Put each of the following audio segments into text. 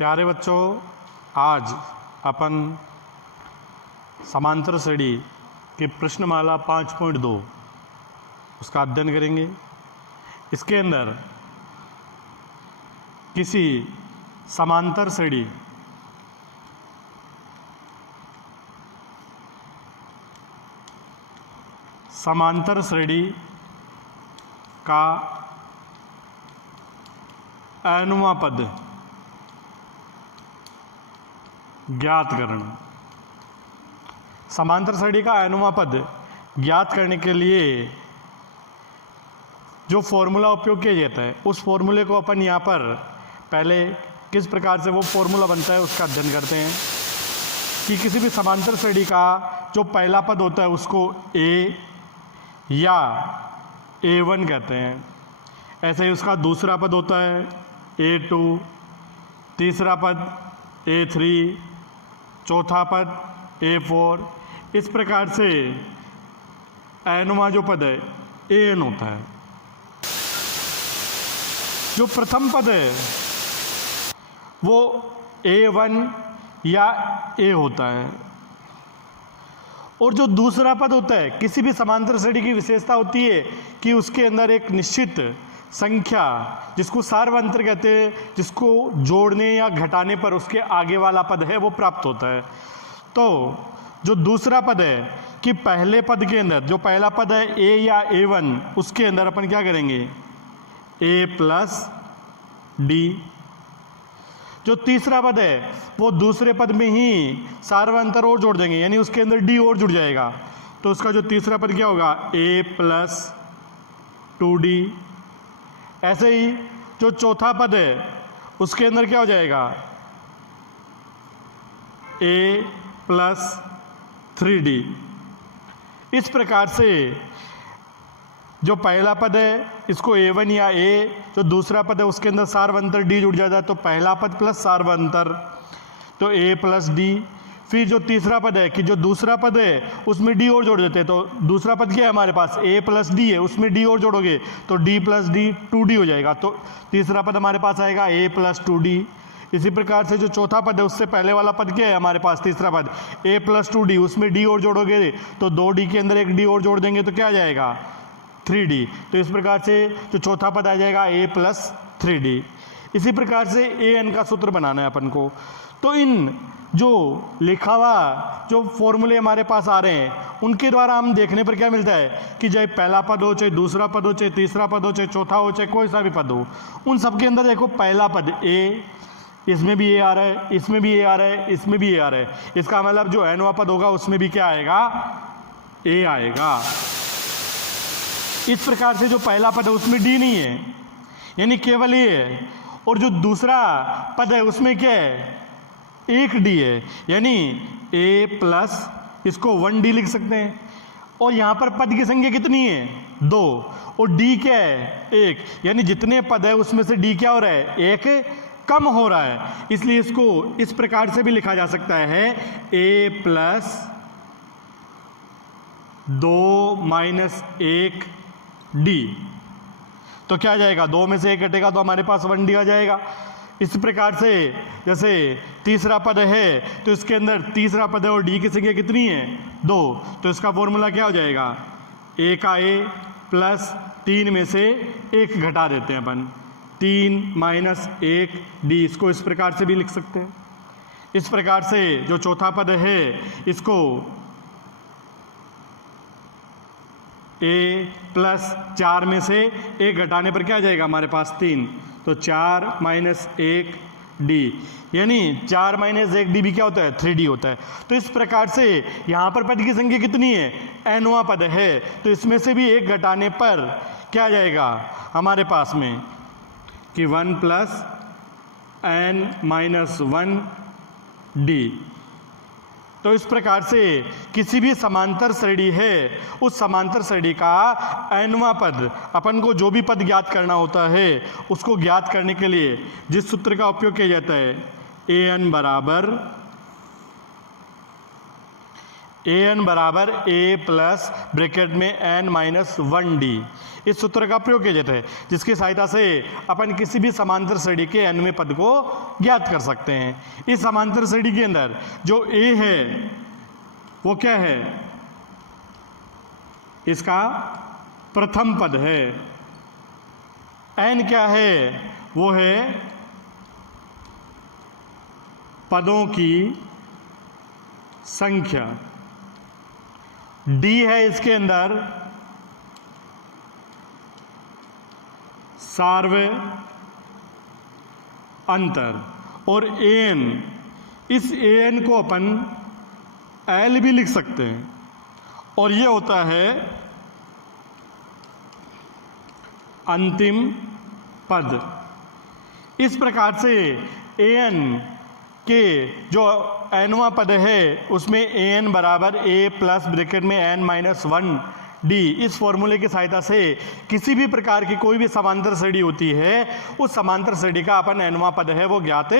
प्यारे बच्चों, आज अपन समांतर श्रेणी के प्रश्नमाला 5.2 उसका अध्ययन करेंगे। इसके अंदर किसी समांतर श्रेणी का अनोवा पद ज्ञात करना। समांतर श्रेणी का अनोवा पद ज्ञात करने के लिए जो फॉर्मूला उपयोग किया जाता है उस फॉर्मूले को अपन यहाँ पर पहले किस प्रकार से वो फॉर्मूला बनता है उसका अध्ययन करते हैं कि किसी भी समांतर श्रेणी का जो पहला पद होता है उसको ए या A1 कहते हैं। ऐसे ही उसका दूसरा पद होता है A2, तीसरा पद A3, चौथा पद A4। इस प्रकार से अनोवा जो पद है AN होता है। जो प्रथम पद है वो A1 या A होता है और जो दूसरा पद होता है, किसी भी समांतर श्रेणी की विशेषता होती है कि उसके अंदर एक निश्चित संख्या जिसको सार्वंतर कहते हैं, जिसको जोड़ने या घटाने पर उसके आगे वाला पद है वो प्राप्त होता है। तो जो दूसरा पद है कि पहले पद के अंदर जो पहला पद है A या A1 उसके अंदर अपन क्या करेंगे A प्लस D। जो तीसरा पद है वो दूसरे पद में ही सार्वंतर और जोड़ देंगे, यानी उसके अंदर D और जुड़ जाएगा। तो उसका जो तीसरा पद क्या होगा A प्लस 2D। ऐसे ही जो चौथा पद है उसके अंदर क्या हो जाएगा A प्लस 3D। इस प्रकार से जो पहला पद है इसको A1 या A, जो दूसरा पद है उसके अंदर सार्वंतर D जुड़ जाता है तो पहला पद प्लस सार्वंतर तो A प्लस D। फिर जो तीसरा पद है कि जो दूसरा पद है उसमें D और जोड़ देते हैं, तो दूसरा पद क्या है हमारे पास A प्लस D है, उसमें D और जोड़ोगे तो D प्लस D 2D हो जाएगा। तो तीसरा पद हमारे पास आएगा A प्लस 2D। इसी प्रकार से जो चौथा पद है उससे पहले वाला पद क्या है हमारे पास तीसरा पद A प्लस 2D, उसमें D और जोड़ोगे तो 2D के अंदर एक D और जोड़ देंगे तो क्या आ जाएगा 3D। तो इस प्रकार से जो चौथा पद आ जाएगा A प्लस 3D। इसी प्रकार से AN का सूत्र बनाना है अपन को। तो इन जो लिखा हुआ जो फॉर्मूले हमारे पास आ रहे हैं उनके द्वारा हम देखने पर क्या मिलता है कि चाहे पहला पद हो, चाहे दूसरा पद हो, चाहे तीसरा पद हो, चाहे चौथा हो, चाहे कोई सा भी पद हो, उन सबके अंदर देखो पहला पद A, इसमें भी A आ रहा है, इसमें भी A आ रहा है, इसमें भी A आ रहा है। इसका मतलब जो अनोवा पद होगा उसमें भी क्या आएगा A आएगा। इस प्रकार से जो पहला पद है उसमें D नहीं है, यानी केवल A है, और जो दूसरा पद है उसमें क्या है एक D है, यानी A प्लस इसको 1D लिख सकते हैं। और यहाँ पर पद की संख्या कितनी है 2 और D क्या है 1, यानी जितने पद है उसमें से D क्या हो रहा है एक कम हो रहा है। इसलिए इसको इस प्रकार से भी लिखा जा सकता है A प्लस 2 माइनस 1D। तो क्या आ जाएगा 2 में से 1 कटेगा तो हमारे पास 1D आ जाएगा। इस प्रकार से जैसे तीसरा पद है तो इसके अंदर तीसरा पद है और D की संख्या कितनी है 2, तो इसका फॉर्मूला क्या हो जाएगा A का A प्लस 3 में से 1 घटा देते हैं अपन 3 माइनस 1D। इसको इस प्रकार से भी लिख सकते हैं। इस प्रकार से जो चौथा पद है इसको A प्लस 4 में से 1 घटाने पर क्या आ जाएगा हमारे पास 3, तो 4 माइनस 1D, यानी 4 माइनस 1D भी क्या होता है 3D होता है। तो इस प्रकार से यहाँ पर पद की संख्या कितनी है अनोवा पद है, तो इसमें से भी 1 घटाने पर क्या आ जाएगा हमारे पास में कि 1 प्लस n माइनस 1D। तो इस प्रकार से किसी भी समांतर श्रेणी है उस समांतर श्रेणी का अनोवा पद अपन को जो भी पद ज्ञात करना होता है उसको ज्ञात करने के लिए जिस सूत्र का उपयोग किया जाता है AN बराबर an बराबर a प्लस ब्रैकेट में n माइनस 1d इस सूत्र का प्रयोग किया जाता है, जिसकी सहायता से अपन किसी भी समांतर श्रेणी के nवें पद को ज्ञात कर सकते हैं। इस समांतर श्रेणी के अंदर जो a है वो क्या है, इसका प्रथम पद है। n क्या है, वो है पदों की संख्या। d है इसके अंदर सार्वय अंतर, और an, इस an को अपन l भी लिख सकते हैं, और ये होता है अंतिम पद। इस प्रकार से an के जो nवां पद है उसमें an बराबर a प्लस ब्रैकेट में n माइनस 1d इस फॉर्मूले की सहायता से किसी भी प्रकार की कोई भी समांतर श्रेणी होती है उस समांतर श्रेणी का अपन nवां पद है वो ज्ञात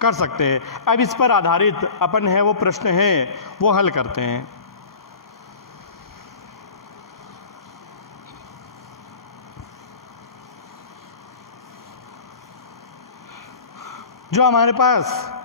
कर सकते हैं। अब इस पर आधारित अपन है वो प्रश्न है वो हल करते हैं। जो हमारे पास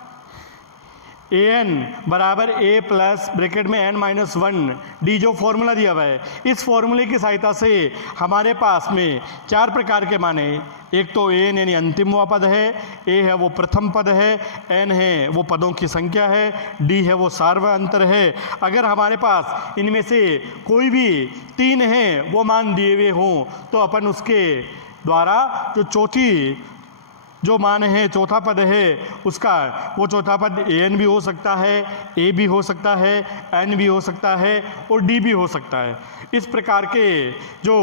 an बराबर a प्लस ब्रैकेट में n माइनस 1d जो फॉर्मूला दिया हुआ है, इस फॉर्मूले की सहायता से हमारे पास में चार प्रकार के मान हैं। एक तो an यानी अंतिम व पद है, a है वो प्रथम पद है, n है वो पदों की संख्या है, d है वो सार्वय अंतर है। अगर हमारे पास इनमें से कोई भी तीन हैं वो मान दिए हुए हों तो अपन उसके द्वारा जो चौथी जो मान है चौथा पद है उसका वो चौथा पद an भी हो सकता है, a भी हो सकता है, n भी हो सकता है और d भी हो सकता है। इस प्रकार के जो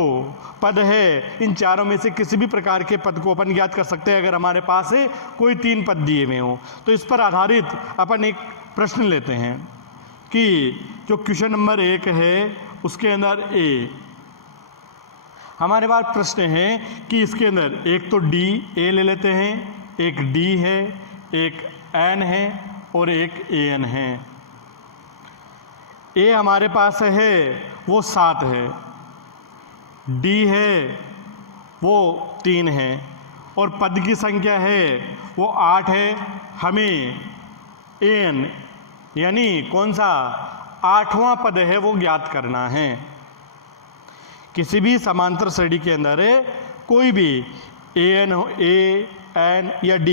पद है इन चारों में से किसी भी प्रकार के पद को अपन ज्ञात कर सकते हैं अगर हमारे पास कोई तीन पद दिए हुए हों। तो इस पर आधारित अपन एक प्रश्न लेते हैं कि जो क्वेश्चन नंबर 1 है उसके अंदर a हमारे पास प्रश्न है कि इसके अंदर एक तो d a ले लेते हैं, एक d है, एक n है और एक an है। a हमारे पास है वो 7 है, d है वो 3 है और पद की संख्या है वो 8 है। हमें an यानी कौन सा आठवां पद है वो ज्ञात करना है। किसी भी समांतर श्रेणी के अंदर कोई भी an हो, a, n या d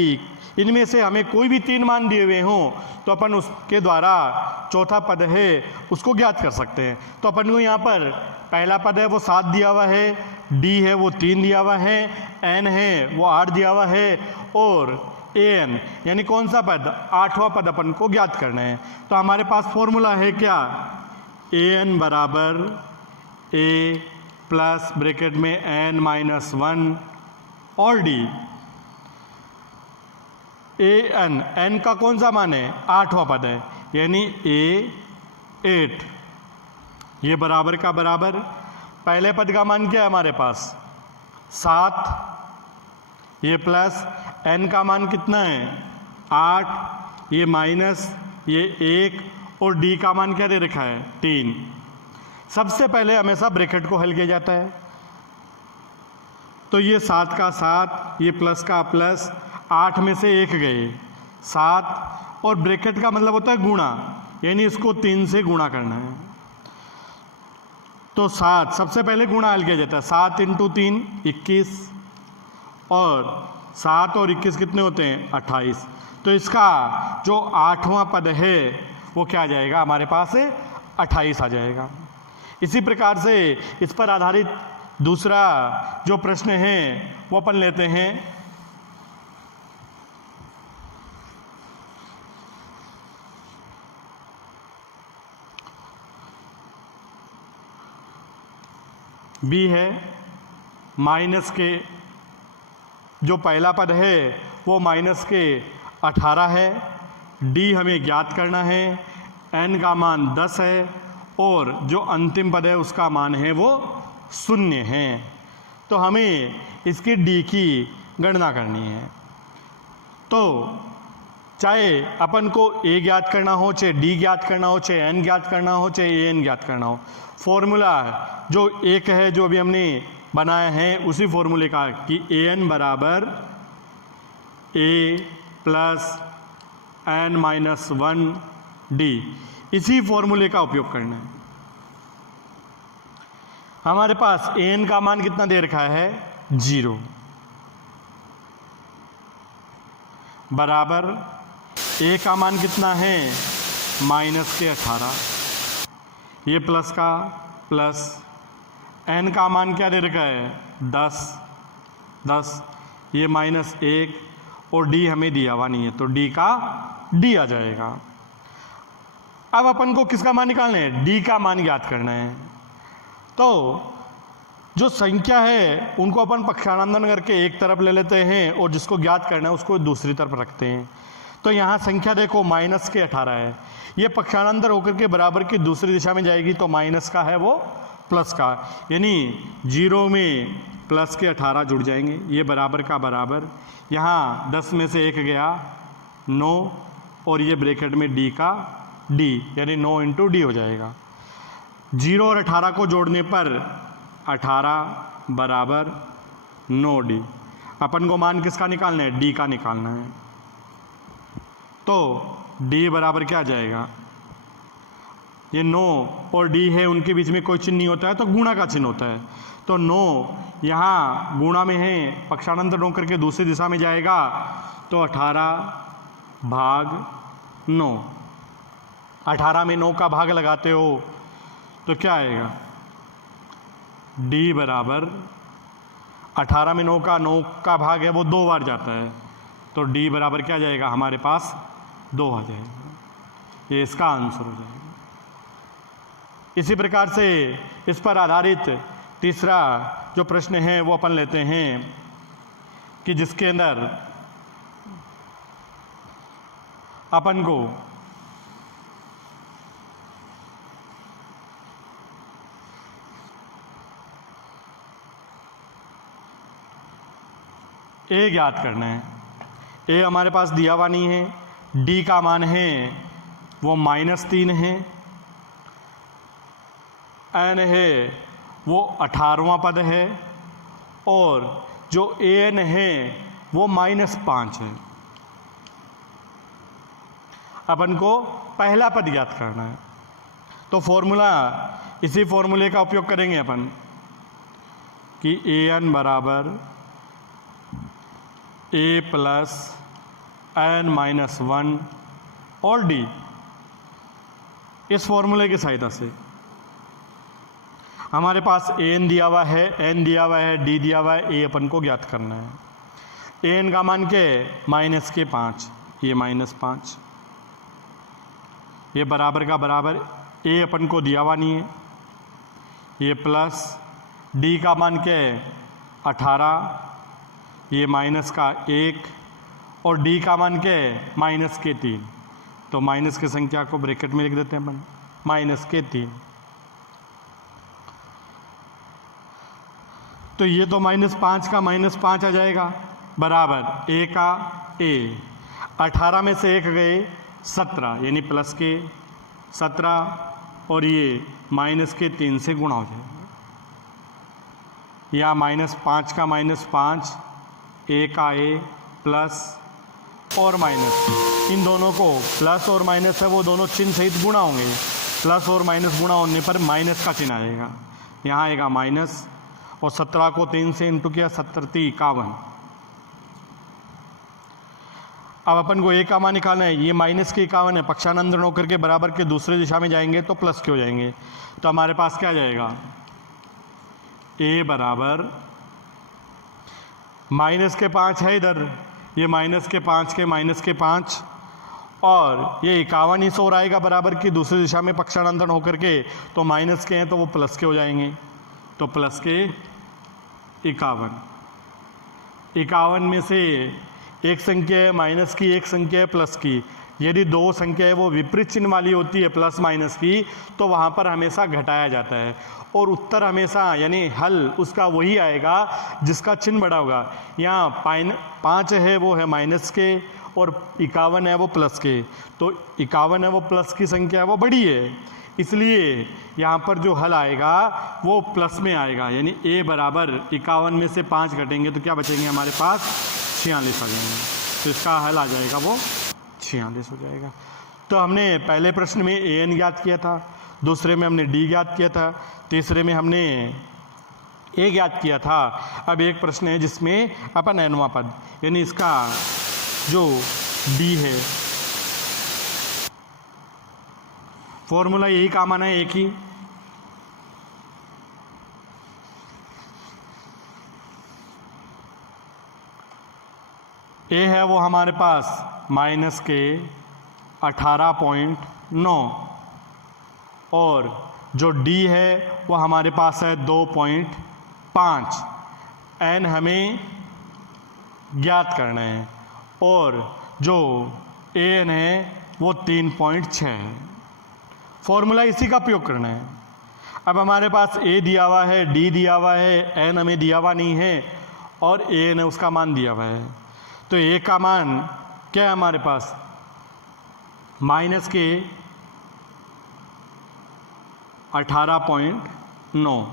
इनमें से हमें कोई भी तीन मान दिए हुए हों तो अपन उसके द्वारा चौथा पद है उसको ज्ञात कर सकते हैं। तो अपन को यहाँ पर पहला पद है वो 7 दिया हुआ है, d है वो 3 दिया हुआ है, n है वो 8 दिया हुआ है और an यानी कौन सा पद, आठवां पद अपन को ज्ञात करना है। तो हमारे पास फॉर्मूला है क्या, an बराबर a प्लस ब्रैकेट में n माइनस 1 और d। n का कौन सा मान है, आठवां पद है यानी a 8, ये बराबर का बराबर। पहले पद का मान क्या है हमारे पास 7, ये प्लस n का मान कितना है 8, ये माइनस ये 1 और d का मान क्या दे रखा है 3। सबसे पहले हमेशा ब्रैकेट को हल किया जाता है। तो ये 7 का 7, ये प्लस का प्लस, 8 में से 1 गए 7 और ब्रैकेट का मतलब होता है गुणा, यानी इसको 3 से गुणा करना है। तो 7 सबसे पहले गुणा हल किया जाता है, 7 इंटू 3 21 और 7 और 21 कितने होते हैं 28। तो इसका जो आठवां पद है वो क्या आ जाएगा हमारे पास 28 आ जाएगा। इसी प्रकार से इस पर आधारित दूसरा जो प्रश्न है वो अपन लेते हैं। b है माइनस के जो पहला पद है वो माइनस के 18 है, d हमें ज्ञात करना है, n का मान 10 है और जो अंतिम पद है उसका मान है वो 0 है। तो हमें इसकी d की गणना करनी है। तो चाहे अपन को ए ज्ञात करना हो, चाहे डी ज्ञात करना हो, चाहे एन ज्ञात करना हो, चाहे ए एन ज्ञात करना हो, फॉर्मूला जो एक है जो अभी हमने बनाया है उसी फॉर्मूले का कि ए एन बराबर ए प्लस एन माइनस 1 डी, इसी फॉर्मूले का उपयोग करना है। हमारे पास ए एन का मान कितना दे रखा है 0 बराबर ए का मान कितना है माइनस के 18, ये प्लस का प्लस एन का मान क्या दे रखा है 10, ये माइनस 1 और डी हमें दिया हुआ नहीं है तो डी का डी आ जाएगा। अब अपन को किसका मान निकालना है, डी का मान ज्ञात करना है। तो जो संख्या है उनको अपन पक्षानंदन करके एक तरफ ले लेते हैं और जिसको ज्ञात करना है उसको दूसरी तरफ रखते हैं। तो यहाँ संख्या देखो माइनस के 18 है, ये पक्षानंदन होकर के बराबर की दूसरी दिशा में जाएगी तो माइनस का है वो प्लस का, यानी 0 में प्लस के 18 जुड़ जाएंगे, ये बराबर का बराबर, यहाँ 10 में से 1 गया 9 और ये ब्रैकेट में डी का डी, यानी 9 इंटू डी हो जाएगा। 0 और 18 को जोड़ने पर 18 बराबर 9 डी। अपन को मान किसका निकालना है, डी का निकालना है। तो डी बराबर क्या आ जाएगा, ये 9 और डी है उनके बीच में कोई चिन्ह नहीं होता है तो गुणा का चिन्ह होता है। तो 9 यहाँ गुणा में है, पक्षानंतर होकर के दूसरी दिशा में जाएगा तो 18 भाग 9, 18 में 9 का भाग लगाते हो तो क्या आएगा, डी बराबर 18 में 9 का भाग है वो 2 बार जाता है तो डी बराबर क्या जाएगा हमारे पास 2 आ जाएगा, ये इसका आंसर हो जाएगा। इसी प्रकार से इस पर आधारित तीसरा जो प्रश्न है वो अपन लेते हैं कि जिसके अंदर अपन को ए ज्ञात करना है। ए हमारे पास दिया हुआ नहीं है, डी का मान है वो -3 है, एन है वो 18वां पद है और जो ए एन है वो -5 है। अपन को पहला पद ज्ञात करना है तो फॉर्मूला, इसी फॉर्मूले का उपयोग करेंगे अपन कि ए एन बराबर ए प्लस एन माइनस 1 और डी, इस फॉर्मूले की सहायता से हमारे पास ए एन दिया हुआ है, एन दिया हुआ है, डी दिया हुआ है, ए अपन को ज्ञात करना है। ए एन का मान के -5, ये -5, ये बराबर का बराबर, ए अपन को दिया हुआ नहीं है, ये प्लस डी का मान के 18, ये माइनस का 1 और डी का मान के -3, तो माइनस की संख्या को ब्रैकेट में लिख देते हैं अपन, -3। तो ये तो -5 का -5 आ जाएगा बराबर ए का ए, 18 में से 1 गए 17, यानी प्लस के 17 और ये -3 से गुणा हो जाएगा, या -5 का -5, ए का ए प्लस और माइनस, इन दोनों को प्लस और माइनस है वो दोनों चिन्ह सहित गुणा होंगे, प्लस और माइनस गुणा होने पर माइनस का चिन्ह आएगा, यहाँ आएगा माइनस, और 17 को 3 से इंटू किया 17 51। अब अपन को ए का मान निकालना है, ये माइनस के 51 है, पक्षानंदन होकर के बराबर के दूसरे दिशा में जाएंगे तो प्लस के हो जाएंगे, तो हमारे पास क्या जाएगा, ए बराबर -5 है इधर, ये -5 के -5 और ये 51 ही 100 आएगा बराबर की दूसरी दिशा में पक्षानंदन होकर के, तो माइनस के हैं तो वो प्लस के हो जाएंगे, तो प्लस के 51 में से एक संख्या है माइनस की, एक संख्या है प्लस की। यदि दो संख्या है वो विपरीत चिन्ह वाली होती है प्लस माइनस की, तो वहाँ पर हमेशा घटाया जाता है और उत्तर हमेशा यानी हल उसका वही आएगा जिसका चिन्ह बड़ा होगा। यहाँ 5 है वो है माइनस के और 51 है वो प्लस के, तो 51 है वो प्लस की संख्या है वो बड़ी है, इसलिए यहाँ पर जो हल आएगा वो प्लस में आएगा, यानी a बराबर 51 में से 5 घटेंगे तो क्या बचेंगे हमारे पास 46 आ जाएंगे, तो इसका हल आ जाएगा वो 46 हो जाएगा। तो हमने पहले प्रश्न में an ज्ञात किया था, दूसरे में हमने d ज्ञात किया था, तीसरे में हमने a ज्ञात किया था। अब एक प्रश्न है जिसमें अपन nवां पद यानी इसका जो d है, फॉर्मूला यही काम आना है एक ही, a है वो हमारे पास माइनस के 18.9 और जो d है वो हमारे पास है 2.5, n हमें ज्ञात करना है और जो an है वो 3.6 है। फॉर्मूला इसी का उपयोग करना है। अब हमारे पास a दिया हुआ है, d दिया हुआ है, n हमें दिया हुआ नहीं है और an है उसका मान दिया हुआ है, तो a का मान क्या है हमारे पास माइनस के 18.9,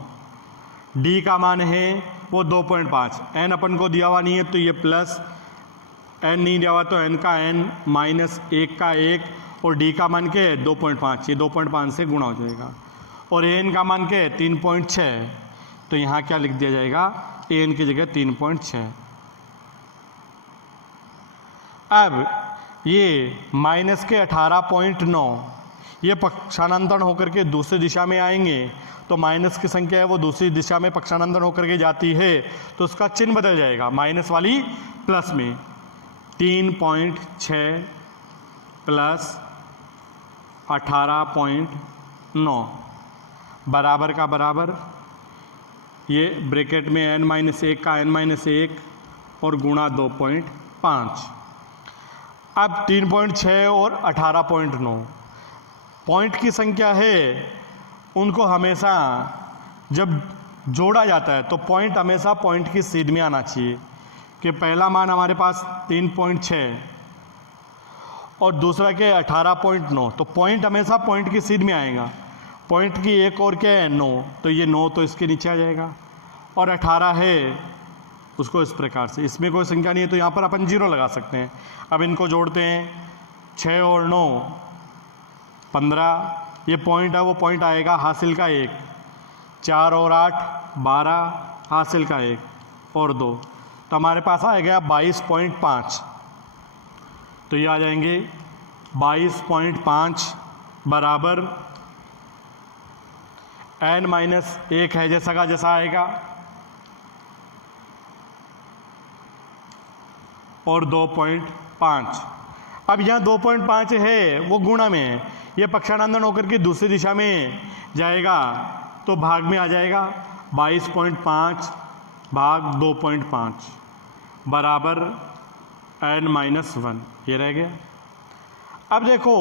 d का मान है वो 2.5, n अपन को दिया हुआ नहीं है तो ये प्लस, n नहीं दिया हुआ तो n का n माइनस 1 का 1 और d का मान क्या है 2.5, ये 2.5 से गुणा हो जाएगा और an का मान क्या है 3.6, तो यहाँ क्या लिख दिया जाएगा an की जगह 3.6। अब ये माइनस के 18.9 ये पक्षानंतरण होकर के दूसरी दिशा में आएंगे, तो माइनस की संख्या है वो दूसरी दिशा में पक्षानंतरण होकर के जाती है तो उसका चिन्ह बदल जाएगा, माइनस वाली प्लस में 3.6 प्लस 18.9 बराबर का बराबर, ये ब्रैकेट में n-1 का n-1 और गुणा 2.5। अब 3.6 और 18.9 पॉइंट की संख्या है, उनको हमेशा जब जोड़ा जाता है तो पॉइंट हमेशा पॉइंट की सीध में आना चाहिए कि पहला मान हमारे पास 3.6 और दूसरा क्या है 18.9, तो पॉइंट हमेशा पॉइंट की सीध में आएगा। पॉइंट की एक और क्या है 9, तो ये 9 तो इसके नीचे आ जाएगा और 18 है उसको इस प्रकार से, इसमें कोई संख्या नहीं है तो यहाँ पर अपन 0 लगा सकते हैं। अब इनको जोड़ते हैं, 6 और 9 15, ये पॉइंट है वो पॉइंट आएगा हासिल का 1, 4 और 8 12 हासिल का 1 और 2, तो हमारे पास आ गया 22.5, तो ये आ जाएंगे 22.5 बराबर n-1 है जैसा का जैसा आएगा और 2.5। अब यहाँ 2.5 है वो गुणा में है, ये पक्षानंदन होकर के दूसरी दिशा में जाएगा तो भाग में आ जाएगा 22.5 भाग 2.5 बराबर n-1, ये रह गया। अब देखो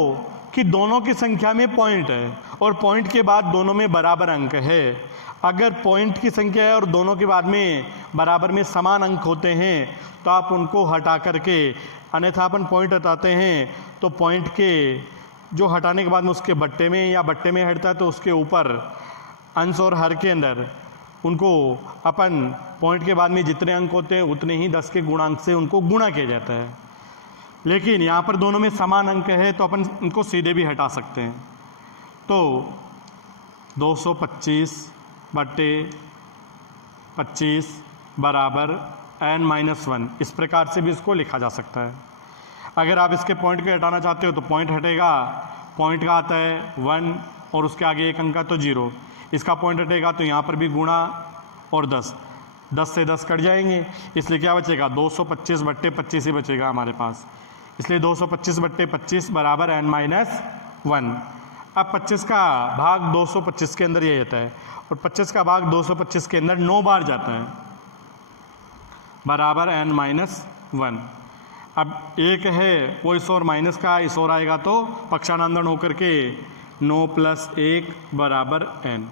कि दोनों की संख्या में पॉइंट है और पॉइंट के बाद दोनों में बराबर अंक है। अगर पॉइंट की संख्या है और दोनों के बाद में बराबर में समान अंक होते हैं तो आप उनको हटा करके, अन्यथा अपन पॉइंट हटाते हैं तो पॉइंट के जो हटाने के बाद में उसके बट्टे में या बट्टे में हटता है तो उसके ऊपर अंश और हर के अंदर उनको अपन पॉइंट के बाद में जितने अंक होते हैं उतने ही 10 के गुणांक से उनको गुणा किया जाता है। लेकिन यहाँ पर दोनों में समान अंक है तो अपन उनको सीधे भी हटा सकते हैं, तो 225 बट्टे 25 बराबर n-1, इस प्रकार से भी इसको लिखा जा सकता है। अगर आप इसके पॉइंट को हटाना चाहते हो तो पॉइंट हटेगा, पॉइंट का आता है 1 और उसके आगे एक अंक का तो 0, इसका पॉइंट हटेगा तो यहाँ पर भी गुणा और 10 से 10 कट जाएंगे, इसलिए क्या बचेगा 225 बट्टे 25 ही बचेगा हमारे पास, इसलिए 225 बट्टे 25 बराबर n-1। अब 25 का भाग 225 के अंदर ये आता है और 25 का भाग 225 के अंदर 9 बार जाता है बराबर n-1। अब एक है वो इस और माइनस का इस और आएगा तो पक्षानंदन होकर के 9 + 1 बराबर n,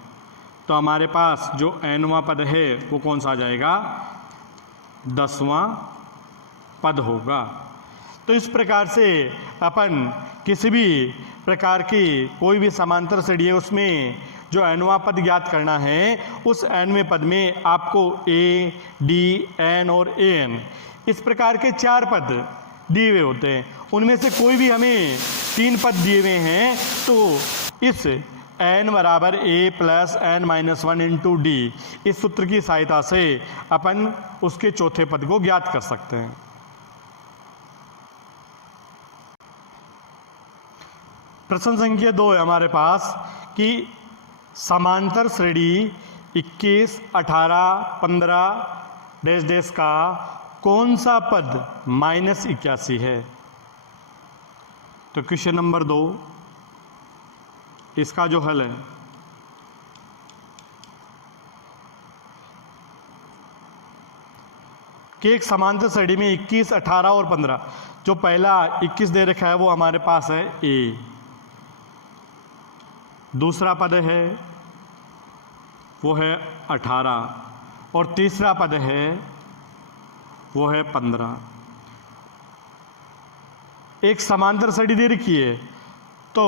तो हमारे पास जो nवां पद है वो कौन सा आ जाएगा 10वां पद होगा। तो इस प्रकार से अपन किसी भी प्रकार की कोई भी समांतर श्रेणी है उसमें जो nवां पद ज्ञात करना है, उस nवें पद में आपको a, d, n और an इस प्रकार के 4 पद दिए हुए होते हैं। उनमें से कोई भी हमें 3 पद दिए हुए हैं तो इस n बराबर a plus n minus 1 into D इस सूत्र की सहायता से अपन उसके चौथे पद को ज्ञात कर सकते हैं। प्रश्न संख्या 2 है हमारे पास कि समांतर श्रेणी 21, 18, 15 डैश डैश का कौन सा पद -81 है। तो क्वेश्चन नंबर 2 इसका जो हल है कि एक समांतर श्रेणी में 21, 18 और 15, जो पहला 21 दे रखा है वो हमारे पास है a, दूसरा पद है वो है 18 और तीसरा पद है वो है 15। एक समांतर श्रेणी दे रखी है तो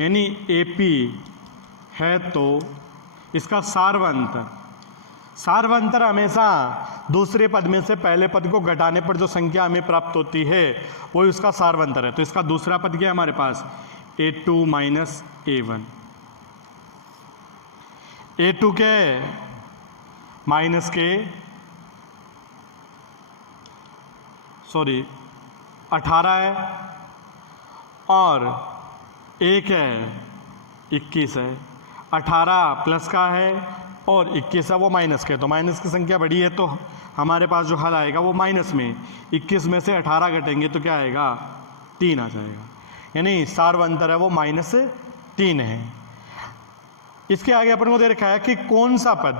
यानी AP है तो इसका सार्वंतर हमेशा दूसरे पद में से पहले पद को घटाने पर जो संख्या हमें प्राप्त होती है वही उसका सार्वंतर है। तो इसका दूसरा पद क्या है हमारे पास A2 माइनस A1। A2 क्या है माइनस के 18 है और एक है 21 है। 18 प्लस का है और 21 है वो माइनस के, तो माइनस की संख्या बड़ी है तो हमारे पास जो हल आएगा वो माइनस में 21 में से 18 घटेंगे तो क्या आएगा 3 आ जाएगा, यानी सार्वंतर है वो -3 है। इसके आगे अपन को दे रखा है कि कौन सा पद,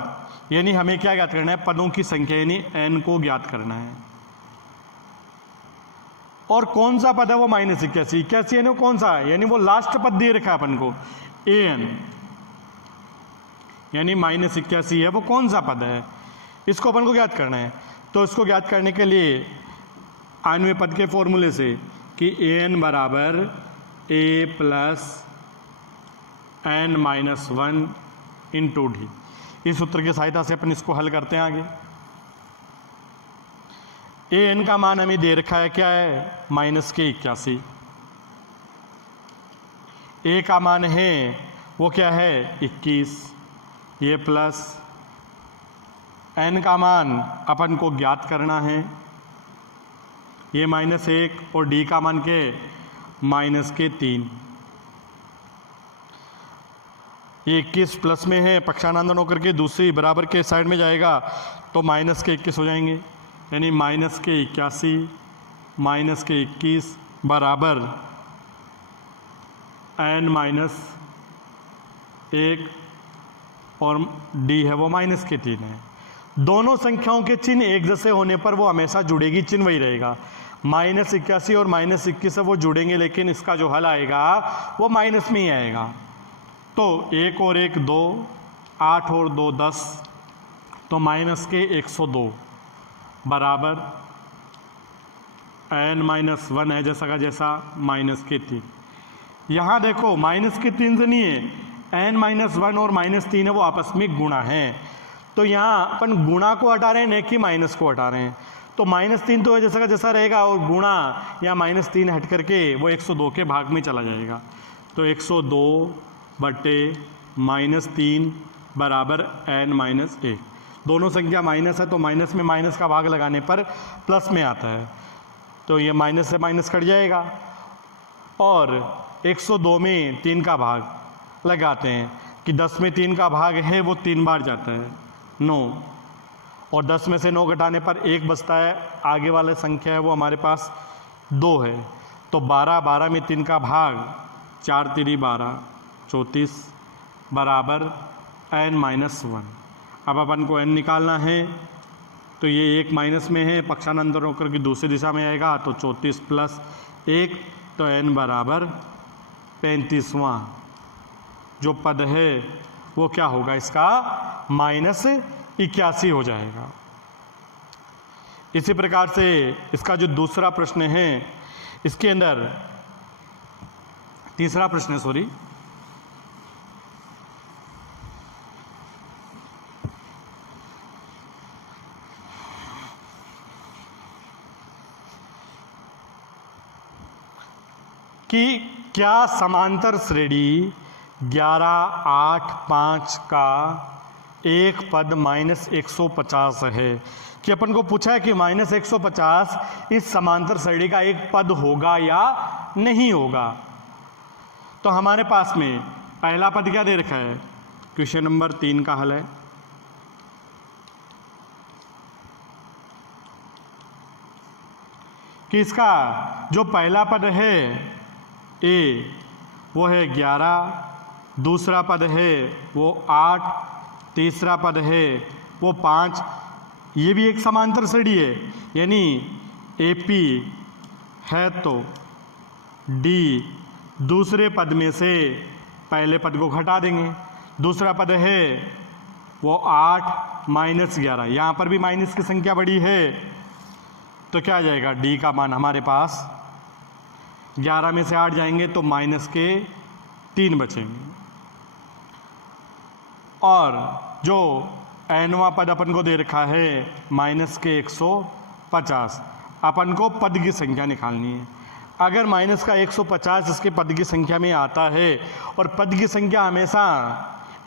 यानी हमें क्या ज्ञात करना है पदों की संख्या यानी n को ज्ञात करना है। और कौन सा पद है वो -81 यानी कौन सा है, यानी वो लास्ट पद दे रखा है अपन को an यानी -81 है वो कौन सा पद है, इसको अपन को ज्ञात करना है। तो इसको ज्ञात करने के लिए आनवें पद के फॉर्मूले से कि an बराबर a plus n minus 1 into D, इस सूत्र की सहायता से अपन इसको हल करते हैं आगे। an का मान हमें दे रखा है क्या है -81, a का मान है वो क्या है 21, ये प्लस n का मान अपन को ज्ञात करना है ये -1 और d का मान के -3। ये 21 प्लस में है, पक्षानंदन होकर के दूसरी बराबर के साइड में जाएगा तो -21 हो जाएंगे, यानी -81 -21 बराबर n माइनस 1 और d है वो -3 है। दोनों संख्याओं के चिन्ह एक जैसे होने पर वो हमेशा जुड़ेगी, चिन्ह वही रहेगा। -81 और -21 वो जुड़ेंगे लेकिन इसका जो हल आएगा वो माइनस में ही आएगा। तो 1 और 1 2, 8 और 2 10, तो -102 बराबर n माइनस 1 है जैसा का जैसा -3। यहाँ देखो -3 से नहीं है, n माइनस 1 और -3 है वो आपस में गुणा है, तो यहाँ अपन गुणा को हटा रहे हैं न कि माइनस को हटा रहे हैं। तो -3 तो जैसा का जैसा रहेगा और गुणा या -3 हट करके वो 102 के भाग में चला जाएगा। तो 102 बटे -3 बराबर n माइनस 1। दोनों संख्या माइनस है तो माइनस में माइनस का भाग लगाने पर प्लस में आता है, तो ये माइनस से माइनस कट जाएगा और 102 में 3 का भाग लगाते हैं कि 10 में 3 का भाग है वो 3 बार जाता है 9, और 10 में से 9 घटाने पर 1 बचता है, आगे वाला संख्या है वो हमारे पास 2 है। तो 12 में 3 का भाग 4 3 12 34 बराबर n माइनस 1। अब अपन को n निकालना है तो ये 1 माइनस में है, पक्षानंतर होकर के दूसरी दिशा में आएगा तो 34 प्लस 1, तो n बराबर 35वां जो पद है वो क्या होगा इसका -81 हो जाएगा। इसी प्रकार से इसका जो दूसरा प्रश्न है, इसके अंदर तीसरा प्रश्न है, सॉरी, कि क्या समांतर श्रेणी 11, 8, 5 का एक पद -150 है। कि अपन को पूछा है कि -150 इस समांतर श्रेणी का एक पद होगा या नहीं होगा। तो हमारे पास में पहला पद क्या दे रखा है, क्वेश्चन नंबर 3 का हल है। कि इसका जो पहला पद है ए, वो है 11, दूसरा पद है वो 8, तीसरा पद है वो 5। ये भी एक समांतर श्रेणी है, यानी AP है तो D दूसरे पद में से पहले पद को घटा देंगे। दूसरा पद है वो 8 -11, यहाँ पर भी माइनस की संख्या बड़ी है, तो क्या आ जाएगा, D का मान हमारे पास 11 में से 8 जाएंगे तो -3 बचेंगे। और जो nवां पद अपन को दे रखा है -150, अपन को पद की संख्या निकालनी है। अगर -150 इसके पद की संख्या में आता है, और पद की संख्या हमेशा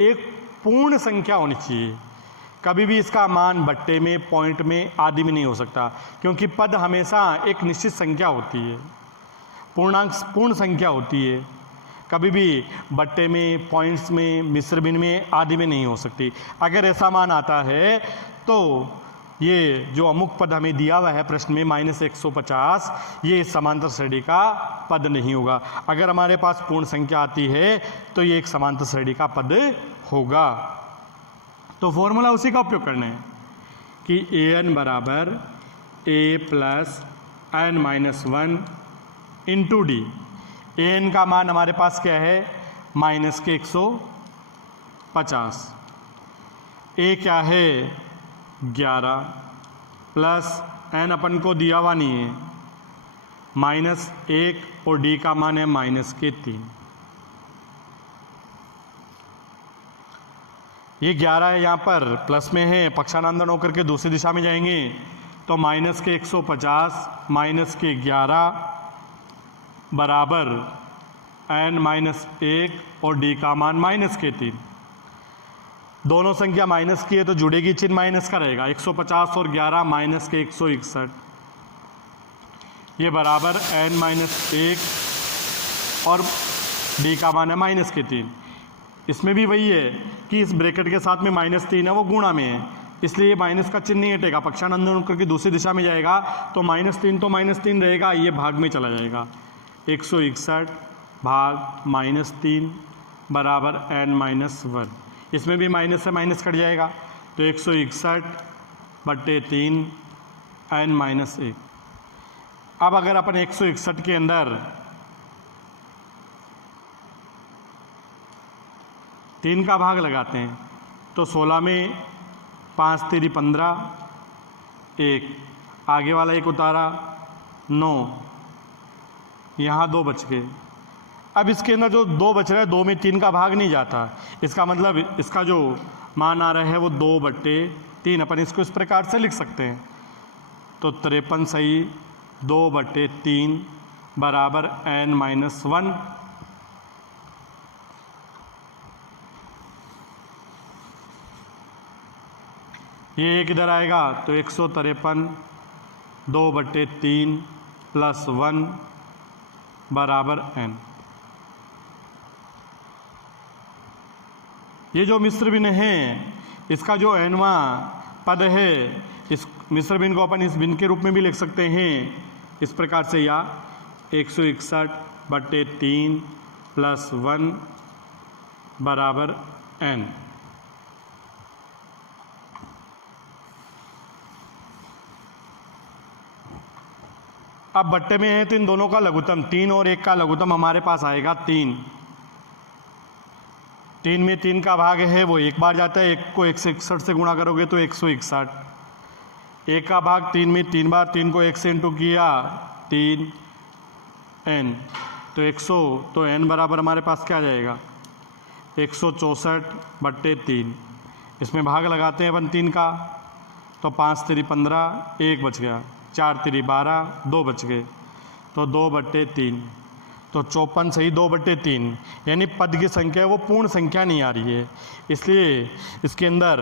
एक पूर्ण संख्या होनी चाहिए, कभी भी इसका मान बट्टे में, पॉइंट में, आदि में नहीं हो सकता, क्योंकि पद हमेशा एक निश्चित संख्या होती है, पूर्णांक पूर्ण संख्या होती है, कभी भी बट्टे में, पॉइंट्स में, मिश्र भिन्न में, आदि में नहीं हो सकती। अगर ऐसा मान आता है तो ये जो अमुक पद हमें दिया हुआ है प्रश्न में -150, ये समांतर श्रेणी का पद नहीं होगा। अगर हमारे पास पूर्ण संख्या आती है तो ये एक समांतर श्रेणी का पद होगा। तो फॉर्मूला उसी का उपयोग करना है कि an बराबर a plus n-1 into D. an का मान हमारे पास क्या है, -150, a क्या है 11, प्लस n अपन को दिया हुआ नहीं है -1, और d का मान है -3। ये 11 है, यहाँ पर प्लस में है, पक्षानंदन होकर के दूसरी दिशा में जाएंगे तो -150 -11 बराबर n-1 और d का मान -3। दोनों संख्या माइनस की है तो जुड़ेगी, चिन्ह माइनस का रहेगा। 150 और 11 -161, ये बराबर n-1 और d का मान है -3। इसमें भी वही है कि इस ब्रैकेट के साथ में -3 है, वो गुणा में है, इसलिए ये माइनस का चिन्ह नहीं हटेगा, पक्षानंदन करके दूसरी दिशा में जाएगा तो -3 तो -3 रहेगा, ये भाग में चला जाएगा। 161 भाग -3 बराबर n-1। इसमें भी माइनस से माइनस कट जाएगा तो 161/3 n-1। अब अगर अपन 161 के अंदर 3 का भाग लगाते हैं तो 16 में 5 3 15, 1 आगे वाला 1 उतारा 9, यहाँ 2 बच गए। अब इसके अंदर जो 2 बच रहा है, 2 में 3 का भाग नहीं जाता, इसका मतलब इसका जो मान आ रहा है वो 2/3। अपन इसको इस प्रकार से लिख सकते हैं, तो 53 सही 2/3 बराबर n-1। ये एक इधर आएगा तो 153 2/3 + 1 बराबर n। ये जो मिश्र भिन्न है, इसका जो nवां पद है, इस मिश्र भिन्न को अपन इस भिन्न के रूप में भी लिख सकते हैं इस प्रकार से, या 161/3 + 1 बराबर n। अब बट्टे में है तो इन दोनों का लघुत्तम 3 और 1 का लघुत्तम हमारे पास आएगा 3। 3 में 3 का भाग है वो एक बार जाता है, 1 को 161 से गुणा करोगे तो 161। 1 का भाग 3 में 3 बार 3 को 1 से इंटू किया 3n, तो 100, तो n बराबर हमारे पास क्या आ जाएगा 164/3। इसमें भाग लगाते हैं अपन 3 का, तो 5 3 15, 1 बच गया, 4 3 12, 2 बच गए, तो 2/3, तो 54 सही 2/3, यानी पद की संख्या वो पूर्ण संख्या नहीं आ रही है, इसलिए इसके अंदर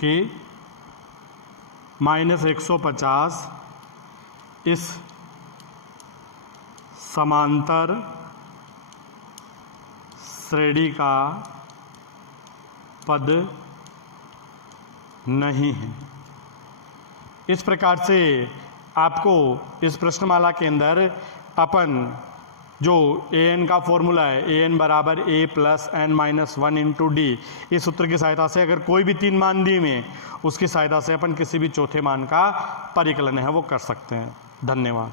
कि -150 इस समांतर श्रेणी का पद नहीं है। इस प्रकार से आपको इस प्रश्नमाला के अंदर अपन जो an का फॉर्मूला है an बराबर a plus n-1 into D, इस सूत्र की सहायता से अगर कोई भी 3 मान दी में उसकी सहायता से अपन किसी भी चौथे मान का परिकलन है वो कर सकते हैं। धन्यवाद।